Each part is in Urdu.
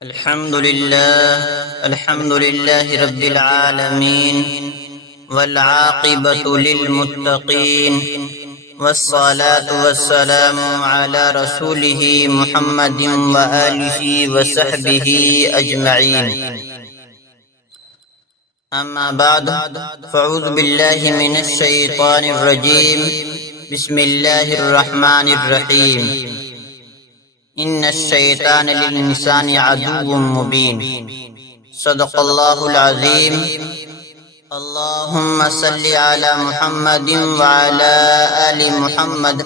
الحمد لله رب العالمين والعاقبة للمتقين والصلاة والسلام على رسوله محمد وآله وصحبه أجمعين. أما بعد فأعوذ بالله من الشيطان الرجيم. بسم الله الرحمن الرحيم. إن الشيطان للإنسان عدو مبين. صدق الله العظيم. اللهم صل على محمد وعلى آل محمد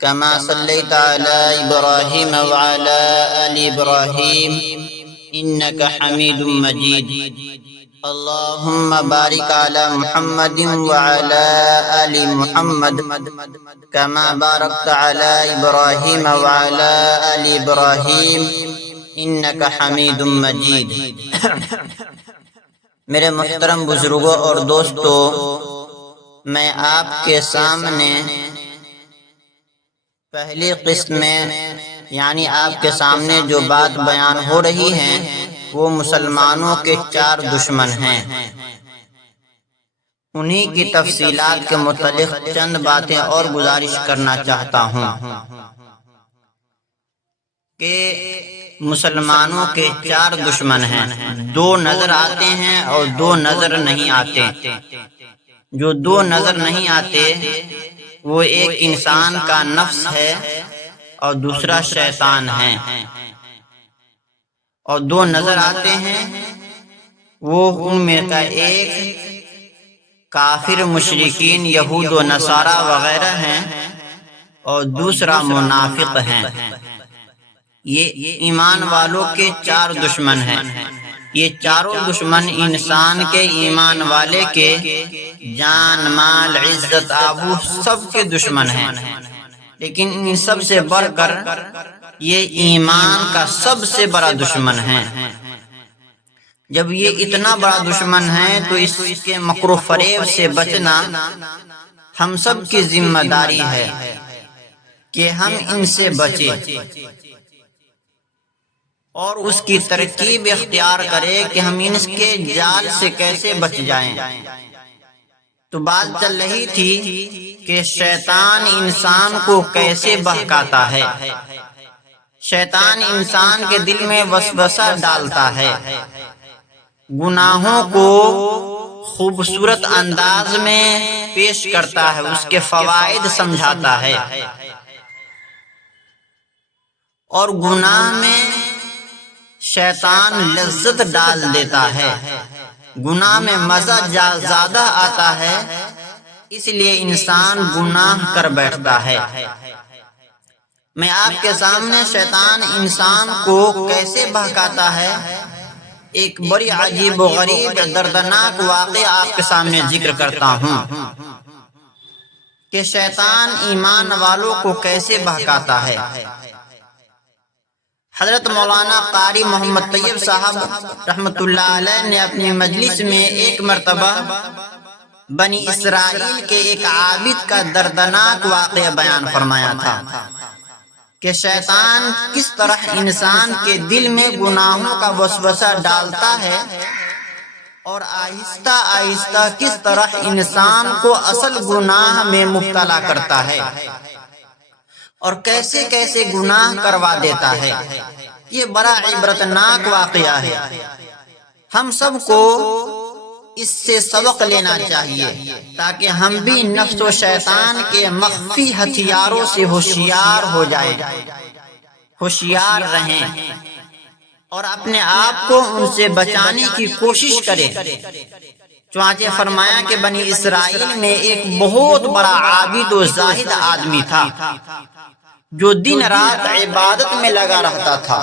كما صليت على إبراهيم وعلى آل إبراهيم إنك حميد مجيد. اللهم بارك على محمد وعلى آل محمد كما باركت على إبراهيم وعلى آل إبراهيم إنك حميد مجيد. میرے محترم بزرگوں اور دوستو، میں آپ کے سامنے پہلی قسم میں یعنی آپ کے سامنے جو بات بیان ہو رہی ہے وہ مسلمانوں کے 4 دشمن ہیں. انہی کی تفصیلات کے متعلق چند باتیں اور گزارش کرنا چاہتا ہوں کہ مسلمانوں کے 4 دشمن ہیں. 2 نظر آتے ہیں اور 2 نظر نہیں آتے. جو 2 نظر نہیں آتے وہ ایک انسان کا نفس ہے اور دوسرا شیطان ہے، اور 2 نظر آتے ہیں وہ ان میں کا ایک کافر مشرکین یہود و نصارہ وغیرہ ہیں اور دوسرا منافق ہیں. یہ ایمان والوں کے 4 دشمن ہیں. یہ چاروں دشمن انسان کے ایمان والے کے جان مال عزت آبرو سب کے دشمن ہیں، لیکن ان سب سے بڑھ کر یہ ایمان کا سب سے بڑا دشمن ہے. جب یہ اتنا بڑا دشمن ہے تو اس کے مکر و فریب سے بچنا ہم سب کی ذمہ داری ہے کہ ہم ان سے بچیں اور اس کی ترکیب اختیار کرے کہ ہم ان کے جال سے کیسے بچ جائیں. تو بات چل رہی تھی کہ شیطان انسان کو کیسے بہکاتا ہے. شیطان انسان کے دل میں وسوسہ ڈالتا ہے، گناہوں کو خوبصورت انداز میں پیش کرتا ہے، اس کے فوائد سمجھاتا ہے، اور گناہ میں شیطان لذت ڈال دیتا ہے. گناہ میں مزہ زیادہ آتا ہے، اس لیے انسان گناہ کر بیٹھتا ہے. میں آپ کے سامنے شیطان انسان کو کیسے بہکاتا ہے ایک بڑی عجیب و غریب دردناک واقعہ آپ کے سامنے ذکر کرتا ہوں کہ شیطان ایمان والوں کو کیسے بہکاتا ہے. حضرت مولانا قاری محمد طیب صاحب رحمۃ اللہ علیہ نے اپنی مجلس میں ایک مرتبہ بنی اسرائیل کے ایک عابد کا دردناک واقعہ بیان فرمایا تھا کہ شیطان کس طرح انسان کے دل میں گناہوں کا وسوسہ ڈالتا ہے اور آہستہ آہستہ کس طرح انسان کو اصل گناہ میں مبتلا کرتا ہے اور کیسے کیسے گناہ کروا دیتا ہے. یہ بڑا عبرتناک واقعہ ہے. ہم سب کو اس سے سبق لینا چاہیے تاکہ ہم بھی نفس و شیطان کے مخفی ہتھیاروں سے ہوشیار ہو جائیں، ہوشیار رہیں اور اپنے آپ کو ان سے بچانے کی کوشش کریں. چنانچہ فرمایا کہ بنی اسرائیل میں ایک بہت بڑا عابد و زاہد آدمی تھا جو دن رات عبادت میں لگا رہتا تھا.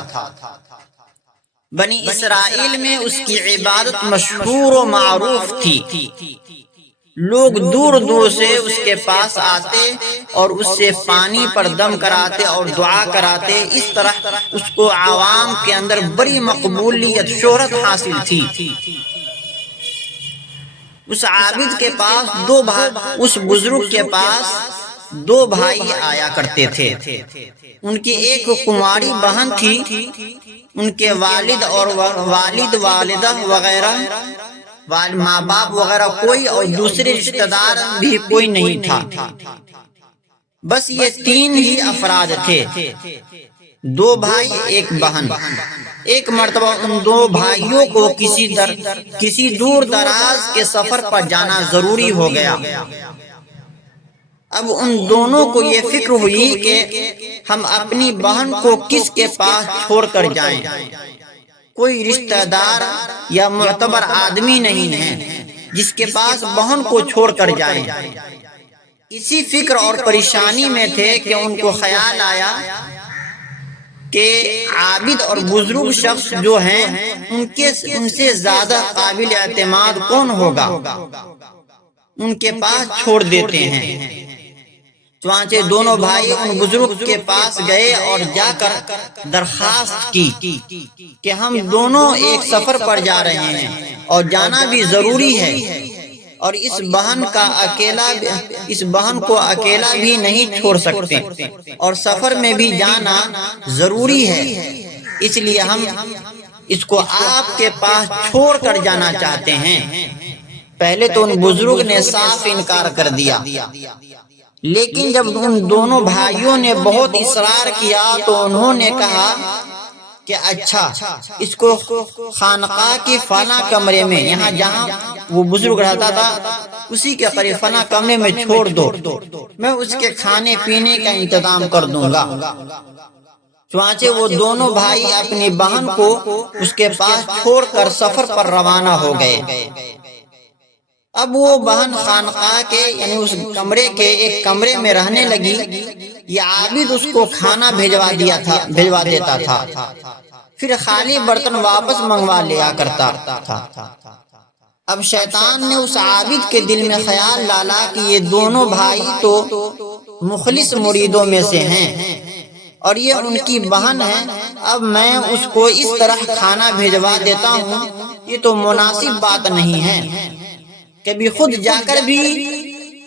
بنی اسرائیل میں اس کی عبادت مشہور و معروف تھی. لوگ دور دور سے اس کے پاس آتے اور اس سے پانی پر دم کراتے اور دعا کراتے. اس طرح اس کو عوام کے اندر بڑی مقبولیت شہرت حاصل تھی. اس عابد کے پاس اس بزرگ کے پاس دو بھائی آیا کرتے تھے۔ ان کی ایک کماری بہن تھی، ان کے والد اور والدہ وغیرہ ماں باپ وغیرہ کوئی اور دوسرے رشتہ دار بھی کوئی نہیں تھا، بس یہ تین ہی افراد تھے، دو بھائی ایک بہن۔ ایک مرتبہ ان دو بھائیوں کو کسی دور دراز کے سفر پر جانا ضروری ہو گیا۔ اب ان دونوں کو یہ فکر ہوئی کہ ہم اپنی بہن کو کس کے پاس چھوڑ کر جائیں، کوئی رشتہ دار یا معتبر آدمی نہیں ہے جس کے پاس بہن کو چھوڑ کر جائیں۔ اسی فکر اور پریشانی میں تھے کہ ان کو خیال آیا کہ عابد اور بزرگ شخص جو ہیں ان سے زیادہ قابل اعتماد کون ہوگا، ان کے پاس چھوڑ دیتے ہیں۔ چنانچہ دونوں بھائی ان بزرگ کے پاس گئے اور جا کر درخواست کی کہ ہم دونوں ایک سفر پر جا رہے ہیں اور جانا بھی ضروری ہے، اور اس بہن کو اکیلا بھی نہیں چھوڑ سکتے، اور سفر میں بھی جانا ضروری ہے، اس لیے ہم اس کو آپ کے پاس چھوڑ کر جانا چاہتے ہیں۔ پہلے تو ان بزرگ نے صاف انکار کر دیا، لیکن جب ان دونوں بھائیوں نے بہت اصرار کیا تو انہوں نے کہا کہ اچھا، اس کو خانقاہ کی فلاں کمرے میں، یہاں جہاں وہ بزرگ رہتا تھا اسی کے قریب فلاں کمرے میں چھوڑ دو، میں اس کے کھانے پینے کا انتظام کر دوں گا۔ چنانچہ وہ دونوں بھائی اپنی بہن کو اس کے پاس چھوڑ کر سفر پر روانہ ہو گئے۔ اب وہ بہن خانقاہ کے یعنی اس کمرے کے ایک کمرے میں رہنے لگی، یہ عابد اس کو کھانا بھیجوا دیتا تھا، پھر خالی برتن واپس منگوا لیا کرتا تھا۔ اب شیطان نے اس عابد کے دل میں خیال ڈالا کہ یہ دونوں بھائی تو مخلص مریدوں میں سے ہیں اور یہ ان کی بہن ہے، اب میں اس کو اس طرح کھانا بھیجوا دیتا ہوں، یہ تو مناسب بات نہیں ہے، کبھی خود جا کر بھی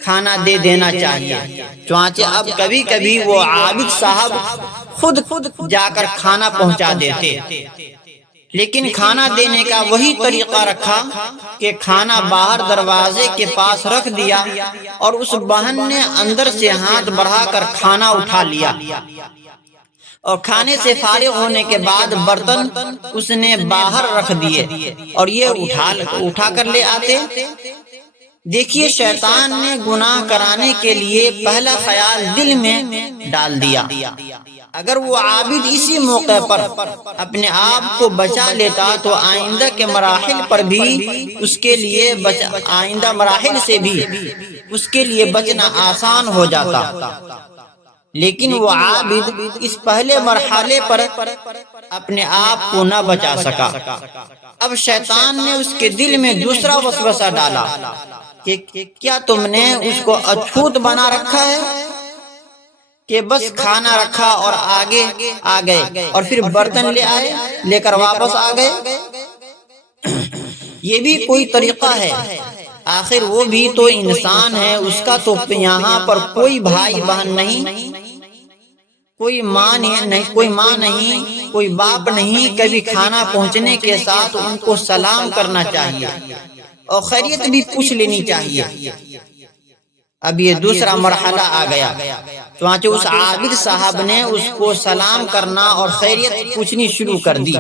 کھانا دے دینا چاہیے۔ چنانچہ اب کبھی کبھی وہ عابد صاحب خود جا کر کھانا پہنچا دیتے، لیکن کھانا دینے کا وہی طریقہ رکھا کہ کھانا باہر دروازے کے پاس رکھ دیا اور اس بہن نے اندر سے ہاتھ بڑھا کر کھانا اٹھا لیا، اور کھانے سے فارغ ہونے کے بعد برتن اس نے باہر رکھ دیے اور یہ اٹھا کر لے آتے۔ دیکھیے، شیطان نے گناہ کرانے کے لیے پہلا خیال دل میں ڈال دیا۔ اگر وہ عابد اسی موقع پر اپنے آپ کو بچا لیتا تو آئندہ کے مراحل پر بھی اس کے لیے آئندہ مراحل سے بھی اس کے لیے بچنا آسان ہو جاتا، لیکن وہ عابد اس پہلے مرحلے پر اپنے آپ کو نہ بچا سکا۔ اب شیطان نے اس کے دل میں دوسرا وسوسہ ڈالا کہ کیا تم نے اس کو اچھوت بنا رکھا ہے کہ بس کھانا رکھا اور آگے آ گئے اور پھر برتن لے کر واپس آ گئے؟ یہ بھی کوئی طریقہ ہے؟ آخر وہ بھی تو انسان ہے، اس کا تو یہاں پر کوئی بھائی بہن نہیں، کوئی ماں نہیں، کوئی باپ نہیں، کبھی کھانا پہنچنے کے ساتھ ان کو سلام کرنا چاہیے اور خیریت بھی پوچھ لینی چاہیے۔ اب یہ دوسرا مرحلہ آ گیا، چنانچہ اس عابد صاحب نے اس کو سلام کرنا اور خیریت پوچھنی شروع کر دی۔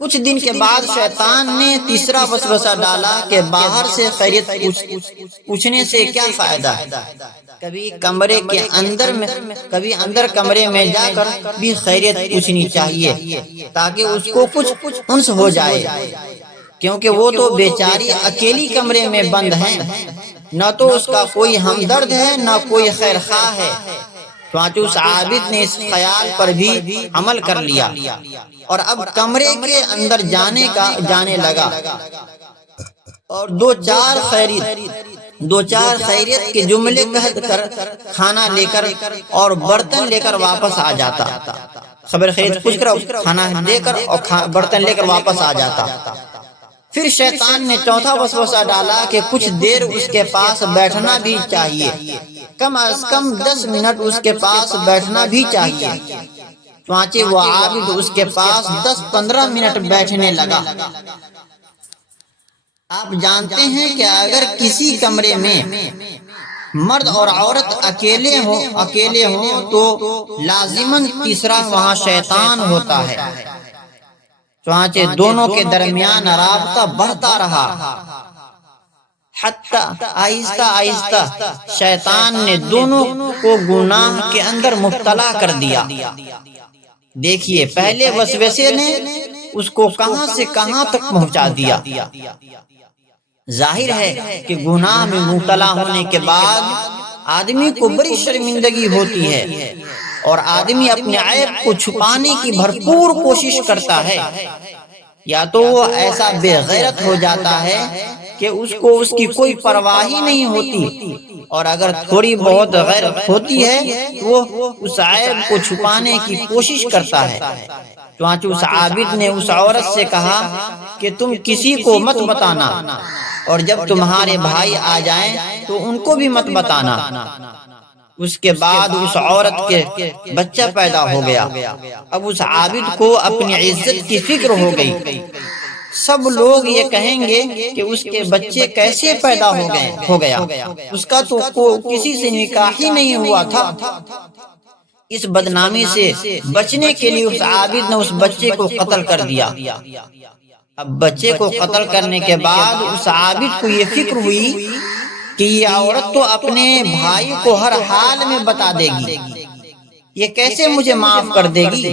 کچھ دن کے بعد شیطان نے تیسرا وسوسہ ڈالا کہ باہر سے خیریت پوچھنے سے کیا فائدہ ہے، کبھی اندر کمرے میں جا کر بھی خیریت پوچھنی چاہیے تاکہ اس کو کچھ انس ہو جائے، کیونکہ وہ تو بیچاری اکیلی کمرے میں بند ہیں، نہ تو اس کا کوئی ہمدرد ہے نہ کوئی خیر خواہ ہے۔ چنانچہ اس عابد نے اس خیال پر بھی عمل کر لیا اور اب کمرے کے اندر جانے لگا اور دو چار خیریت کے جملے کہہ کر کھانا لے کر اور برتن لے کر واپس آ جاتا، خبر خیریت پوچھ کر کھانا دے کر اور برتن لے کر واپس آ جاتا۔ پھر شیطان نے چوتھا وسوسہ ڈالا کہ کچھ دیر اس کے پاس بیٹھنا بھی چاہیے، کم از کم 10 منٹ اس کے پاس بیٹھنا بھی چاہیے۔ چنانچہ وہ عابد اس کے پاس 10-15 منٹ بیٹھنے لگا۔ آپ جانتے ہیں کہ اگر کسی کمرے میں مرد اور عورت اکیلے ہوں تو لازماً تیسرا وہاں شیطان ہوتا ہے۔ چنانچہ دونوں کے درمیان رابطہ بڑھتا رہا، حتیٰ آہستہ آہستہ شیطان نے دونوں کو گناہ کے اندر مبتلا کر دیا۔ دیکھیے، پہلے وسوسے نے اس کو کہاں سے کہاں تک پہنچا دیا۔ ظاہر ہے کہ گناہ میں مبتلا ہونے کے بعد آدمی کو بڑی شرمندگی ہوتی ہے اور آدمی اپنے عیب کو چھپانے کی بھرپور کوشش کرتا ہے۔ یا تو وہ ایسا بے غیرت ہو جاتا ہے کہ اس کو اس کی کوئی پرواہ ہی نہیں ہوتی، اور اگر تھوڑی بہت غیرت ہوتی ہے تو وہ اس عیب کو چھپانے کی کوشش کرتا ہے۔ چنانچہ اس عابد نے اس عورت سے کہا کہ تم کسی کو مت بتانا، اور جب تمہارے بھائی آ جائیں تو ان کو بھی مت بتانا۔ اس کے بعد اس عورت کے بچہ پیدا ہو گیا۔ اب اس عابد کو اپنی عزت کی فکر ہو گئی۔ سب لوگ یہ کہیں گے کہ اس کے بچے کیسے پیدا ہو گیا، اس کا تو کسی سے نکاح ہی نہیں ہوا تھا۔ اس بدنامی سے بچنے کے لیے اس عابد نے اس بچے کو قتل کر دیا۔ اب بچے کو قتل کرنے کے بعد اس عابد کو یہ فکر ہوئی کہ یہ عورت تو اپنے بھائی کو ہر حال میں بتا دے گی، یہ کیسے مجھے معاف کر دے گی،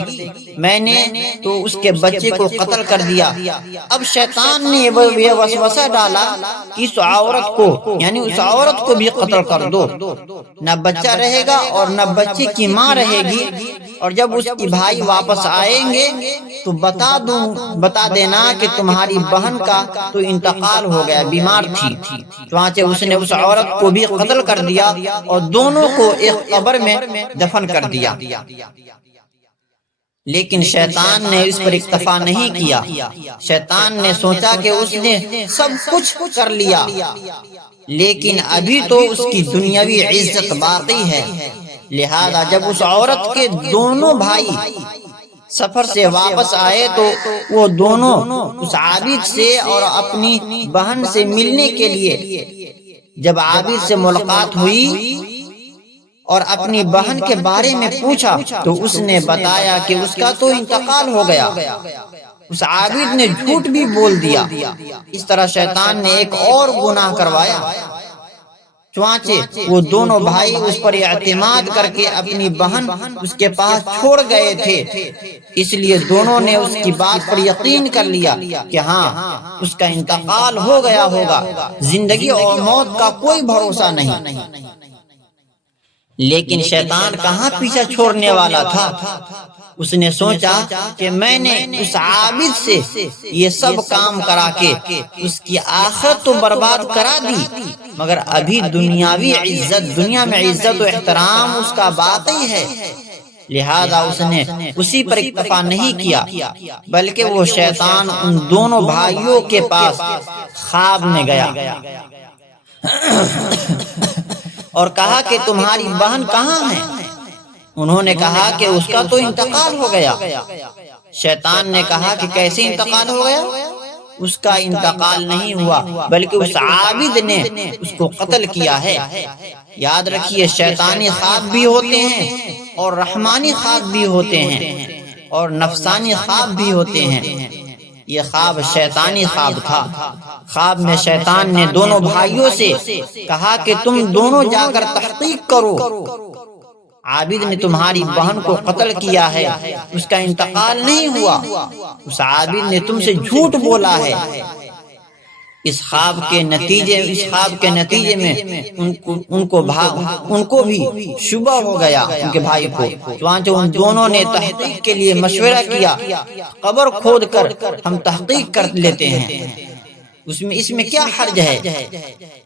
میں نے تو اس کے بچے کو قتل کر دیا۔ اب شیطان نے یہ وسوسہ ڈالا کہ اس عورت کو، یعنی اس عورت کو بھی قتل کر دو، نہ بچہ رہے گا اور نہ بچے کی ماں رہے گی، اور جب اس کی بھائی واپس آئیں گے تو بتا دینا کہ تمہاری بہن کا تو انتقال ہو گیا، بیمار تھی۔ چنانچہ اس نے اس عورت کو بھی قتل کر دیا اور دونوں کو ایک قبر میں دفن کر دیا۔ لیکن شیطان نے اس پر اکتفا نہیں کیا۔ شیطان نے سوچا کہ اس نے سب کچھ کر لیا، لیکن ابھی تو اس کی دنیاوی عزت باقی ہے، لہذا جب اس عورت کے دونوں بھائی سفر سے واپس آئے تو وہ دونوں اس عابد سے اور اپنی بہن سے ملنے کے لیے، جب عابد سے ملاقات ہوئی اور اپنی بہن کے بارے میں پوچھا تو اس نے بتایا کہ اس کا تو انتقال ہو گیا۔ اس عابد نے جھوٹ بھی بول دیا۔ اس طرح شیطان نے ایک اور گناہ کروایا۔ چنانچہ وہ دونوں بھائی اس پر اعتماد کر کے اپنی بہن اس کے پاس چھوڑ گئے تھے، اس لیے دونوں نے اس کی بات پر یقین کر لیا کہ ہاں اس کا انتقال ہو گیا ہوگا، زندگی اور موت کا کوئی بھروسہ نہیں۔ لیکن شیطان کہاں پیچھا چھوڑنے والا تھا۔ اس نے سوچا کہ میں نے اس عابد سے یہ سب کام کرا کے اس کی آخرت تو برباد کرا دی، مگر ابھی دنیا میں عزت و احترام اس کا باقی ہے، لہذا اس نے اسی پر اکتفا نہیں کیا، بلکہ وہ شیطان ان دونوں بھائیوں کے پاس خواب میں گیا اور کہا کہ تمہاری بہن کہاں ہے؟ انہوں نے کہا کہ اس کا تو انتقال ہو گیا۔ شیطان نے کہا کہ کیسے انتقال ہو گیا؟ اس کا انتقال نہیں ہوا، بلکہ اس عابد نے اس کو قتل کیا ہے۔ یاد رکھیے، شیطانی خواب بھی ہوتے ہیں اور رحمانی خواب بھی ہوتے ہیں اور نفسانی خواب بھی ہوتے ہیں۔ یہ خواب شیطانی خواب تھا۔ خواب میں شیطان نے دونوں بھائیوں سے کہا کہ تم دونوں جا کر تحقیق کرو، عابد نے تمہاری بہن کو قتل کیا ہے، اس کا انتقال نہیں ہوا، اس عابد نے تم سے جھوٹ بولا ہے۔ اس خواب کے نتیجے میں ان کو بھی شبہ ہو گیا، ان کے بھائی کو۔ چنانچہ ان دونوں نے تحقیق کے لیے مشورہ کیا، قبر کھود کر ہم تحقیق کر لیتے ہیں، اس میں کیا حرج ہے،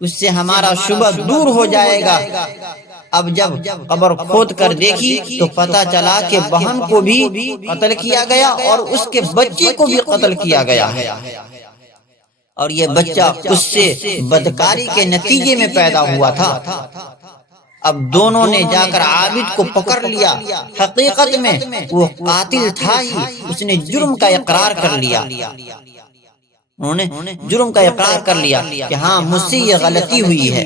اس سے ہمارا شبہ دور ہو جائے گا۔ اب جب قبر کھود کر دیکھی تو پتہ چلا کہ بہن کو بھی قتل کیا گیا اور اس کے بچے کو بھی قتل کیا گیا ہے۔ اور یہ بچہ اس سے بدکاری کے نتیجے میں پیدا ہوا تھا۔ اب دونوں نے جا کر عابد کو پکڑ لیا۔ حقیقت میں وہ قاتل تھا ہی، اس نے جرم کا اقرار کر لیا۔ انہوں نے جرم کا اقرار کر لیا کہ ہاں مجھ سے یہ غلطی ہوئی ہے۔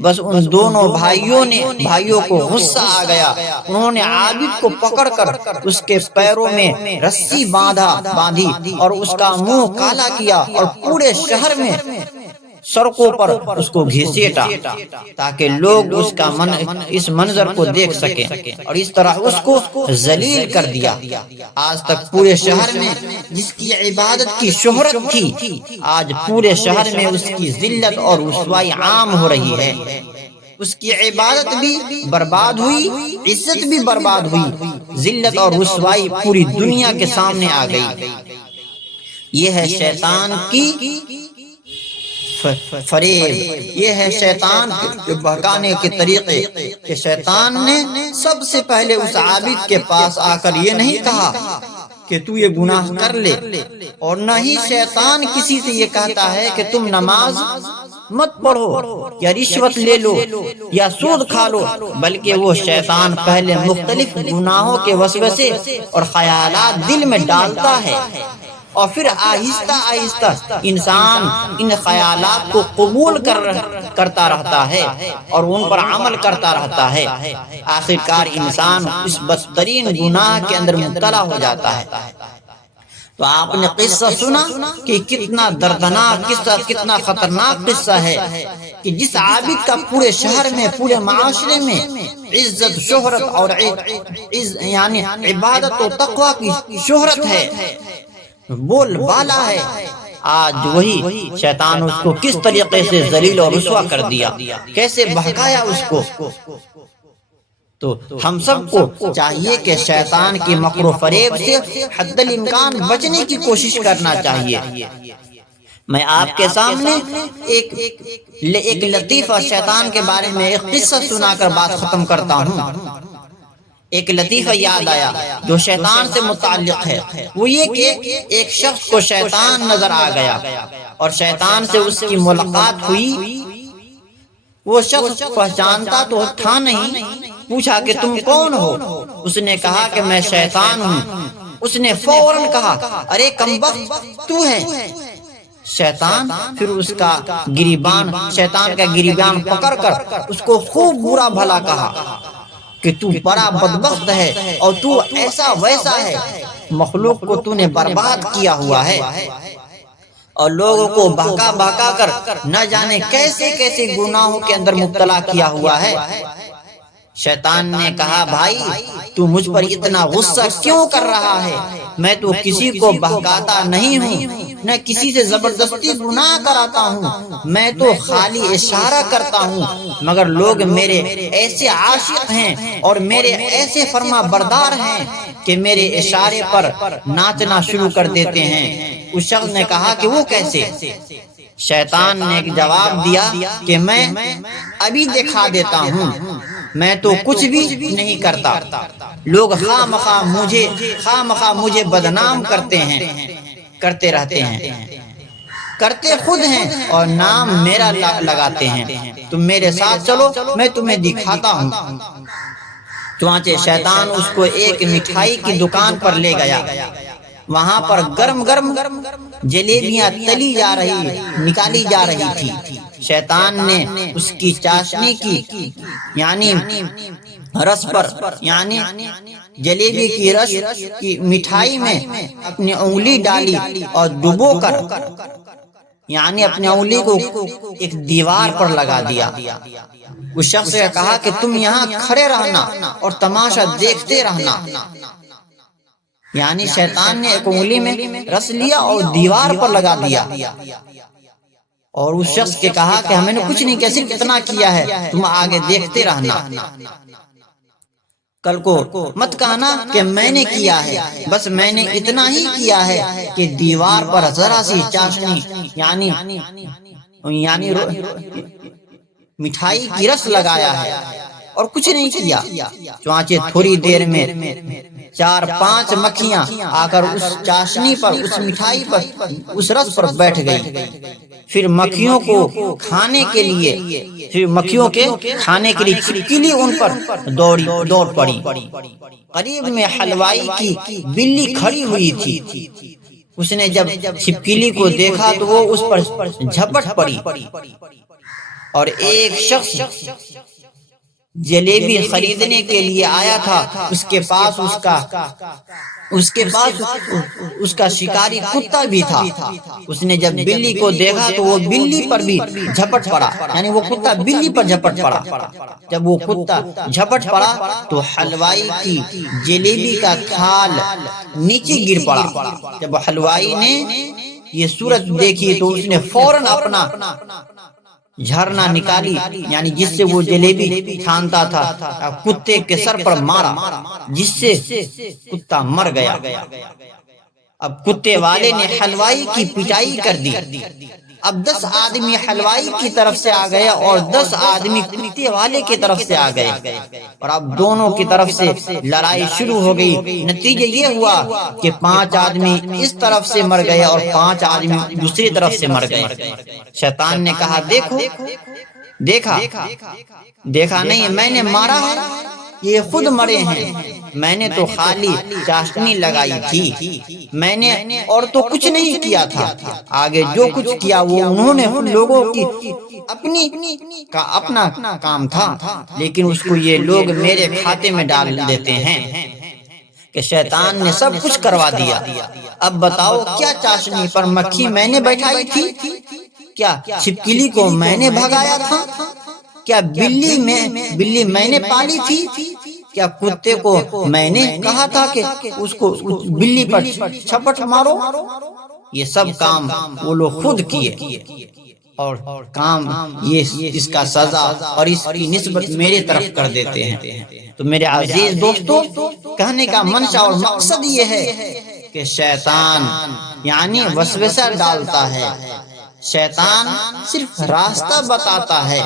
بس ان دونوں بھائیوں کو غصہ آ گیا۔ انہوں نے عابد کو پکڑ کر اس کے پیروں میں رسی باندھی اور اس کا منہ کالا کیا اور پورے شہر میں سڑکوں پر اس کو گھسیٹا تاکہ لوگ اس منظر کو دیکھ سکیں، اور اس طرح اس کو ذلیل کر دیا۔ آج تک پورے شہر میں جس کی عبادت کی شہرت تھی، آج پورے شہر میں اس کی ذلت اور رسوائی عام ہو رہی ہے۔ اس کی عبادت بھی برباد ہوئی، عزت بھی برباد ہوئی، ذلت اور رسوائی پوری دنیا کے سامنے آ گئی۔ یہ ہے شیطان کی فریب، یہ ہے شیطان کے بہکانے کے طریقے کہ شیطان نے سب سے پہلے اس عابد کے پاس آ کر یہ نہیں کہا کہ تو یہ گناہ کر لے، اور نہ ہی شیطان کسی سے یہ کہتا ہے کہ تم نماز مت پڑھو یا رشوت لے لو یا سود کھا لو، بلکہ وہ شیطان پہلے مختلف گناہوں کے وسوسے اور خیالات دل میں ڈالتا ہے، اور پھر آہستہ آہستہ انسان ان خیالات کو قبول کرتا رہتا ہے اور ان پر عمل کرتا رہتا ہے۔ آخرکار انسان اس بدترین گناہ کے اندر مبتلا ہو جاتا ہے۔ تو آپ نے قصہ سنا کہ کتنا دردناک قصہ، کتنا خطرناک قصہ ہے کہ جس عابد کا پورے شہر میں، پورے معاشرے میں عزت، شہرت اور یعنی عبادت و تقوی کی شہرت ہے، بول بالا ہے، آج وہی شیطان اس کو کس طریقے سے ذلیل اور رسوا کر دیا، کیسے بہکایا اس کو۔ تو ہم سب کو چاہیے کہ شیطان کی مکر و فریب سے حد الامکان بچنے کی کوشش کرنا چاہیے۔ میں آپ کے سامنے ایک لطیفہ شیطان کے بارے میں ایک قصہ سنا کر بات ختم کرتا ہوں۔ ایک لطیفہ یاد آیا جو شیطان سے متعلق ہے، وہ یہ کہ ایک شخص کو شیطان نظر آ گیا اور شیطان سے اس کی ملاقات ہوئی۔ وہ شخص پہچانتا تو تھا نہیں، پوچھا کہ تم کون ہو؟ اس نے کہا کہ میں شیطان ہوں۔ اس نے فوراً کہا ارے کمبخت تو ہے شیطان۔ پھر اس کا شیطان کا گریبان پکڑ کر اس کو خوب برا بھلا کہا کہ تو بڑا بدبخت ہے اور تو ایسا ویسا ہے، مخلوق کو تو نے برباد کیا ہوا ہے اور لوگوں کو بہکا بہکا کر نہ جانے کیسے کیسے گناہوں کے اندر مبتلا کیا ہوا ہے۔ شیطان نے کہا بھائی تو مجھ پر اتنا غصہ کیوں کر رہا ہے؟ میں تو کسی کو بہکاتا نہیں ہوں، نہ کسی سے زبردستی گناہ کراتا ہوں، میں تو خالی اشارہ کرتا ہوں، مگر لوگ میرے ایسے عاشق ہیں اور میرے ایسے فرما بردار ہیں کہ میرے اشارے پر ناچنا شروع کر دیتے ہیں۔ اس شخص نے کہا کہ وہ کیسے؟ شیطان نے ایک جواب دیا کہ میں ابھی دکھا دیتا ہوں، میں تو کچھ بھی نہیں کرتا، لوگ خواہ مجھے بدنام کرتے رہتے ہیں، کرتے خود ہیں اور نام میرا لگاتے ہیں، تم میرے ساتھ چلو میں تمہیں دکھاتا ہوں۔ چنانچہ شیطان اس کو ایک مٹھائی کی دکان پر لے گیا۔ وہاں پر گرم گرم جلیبیاں نکالی جا رہی تھی۔ شیطان نے اس کی چاشنی کی یعنی رس پر، یعنی جلیبی کی رس کی مٹھائی میں اپنی انگلی ڈالی اور ڈبو کر یعنی اپنی انگلی کو ایک دیوار پر لگا دیا۔ اس شخص نے کہا کہ تم یہاں کھڑے رہنا اور تماشا دیکھتے رہنا۔ یعنی شیطان نے ایک انگلی میں رس لیا اور دیوار پر لگا دیا، اور اس شخص کے کہا کہ ہمیں نے کچھ نہیں کیا، صرف اتنا کیا ہے، تم آگے دیکھتے رہنا، کل کو مت کہنا کہ میں نے کیا ہے، بس میں نے اتنا ہی کیا ہے کہ دیوار پر ذرا سی چاشنی یعنی مٹھائی کی رس لگایا ہے اور کچھ نہیں کیا، چنانچہ تھوڑی دیر میں 4-5 مکھیاں آ کر اس چاشنی پر، اس مٹھائی پر، اس رس پر بیٹھ گئی۔ پھر مکھیوں کے کھانے کے لیے چھپکلی ان پر دوڑ پڑی۔ قریب میں حلوائی کی بلی کھڑی ہوئی تھی۔ اس نے جب چھپکلی کو دیکھا تو وہ اس پر جھپٹ پڑی، اور ایک شخص جلیبی خریدنے کے لیے آیا تھا، اس کے پاس اس کا شکاری کتا بھی تھا۔ اس نے جب بلی کو دیکھا تو وہ بلی پر بھی جھپٹ پڑا، یعنی وہ کتا بلی پر جھپٹ پڑا۔ جب وہ کتا جھپٹ پڑا تو حلوائی کی جلیبی کا تھال نیچے گر پڑا۔ جب حلوائی نے یہ صورت دیکھی تو اس نے فوراً اپنا جھرنا نکالی، یعنی جس سے وہ جلیبی چھانتا تھا، کتے کے سر پر مارا، جس سے کتا مر گیا۔ اب کتے والے نے حلوائی کی پٹائی کر دی۔ اب 10 آدمی حلوائی کی طرف سے آ گئے اور 10 آدمی کتے والے کی طرف سے آ گئے، اور اب دونوں کی طرف سے لڑائی شروع ہو گئی۔ نتیجہ یہ ہوا کہ 5 آدمی اس طرف سے مر گئے اور 5 آدمی دوسری طرف سے مر گئے۔ شیطان نے کہا، دیکھا نہیں، میں نے مارا ہے، یہ خود مرے ہیں، میں نے تو خالی چاشنی لگائی تھی، میں نے اور تو کچھ نہیں کیا تھا۔ آگے جو کچھ کیا وہ انہوں نے لوگوں کی اپنا کام تھا، لیکن اس کو یہ لوگ میرے کھاتے میں ڈال دیتے ہیں کہ شیطان نے سب کچھ کروا دیا۔ اب بتاؤ، کیا چاشنی پر مکھی میں نے بیٹھائی تھی؟ کیا چھپکلی کو میں نے بھگایا تھا؟ کیا بلی میں نے پالی تھی؟ کیا کتے کو میں نے کہا تھا کہ اس کو بلی پر چھپٹ مارو؟ یہ سب کام وہ لوگ خود کیے، اور کام یہ اس کا سزا اور اس کی نسبت میرے طرف کر دیتے ہیں۔ تو میرے عزیز دوستو، کہنے کا منشا اور مقصد یہ ہے کہ شیطان یعنی وسوسہ ڈالتا ہے، شیطان صرف راستہ بتاتا ہے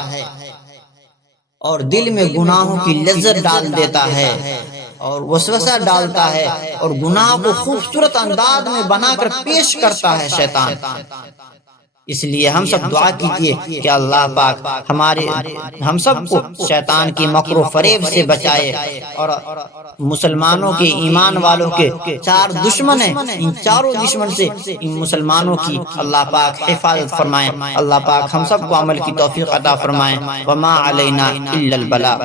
اور دل میں گناہوں کی لذت ڈال دیتا ہے، اور وسوسہ ڈالتا ہے، اور گناہ کو خوبصورت انداز میں بنا کر پیش کرتا ہے شیطان۔ اس لیے ہم سب دعا کیجئے کہ اللہ پاک ہم سب کو شیطان کی مکر و فریب سے بچائے، اور مسلمانوں کے، ایمان والوں کے 4 دشمن ہیں، ان چاروں دشمن سے ان مسلمانوں کی اللہ پاک حفاظت فرمائے۔ اللہ پاک ہم سب کو عمل کی توفیق عطا فرمائے۔ وما علینا الا البلاغ۔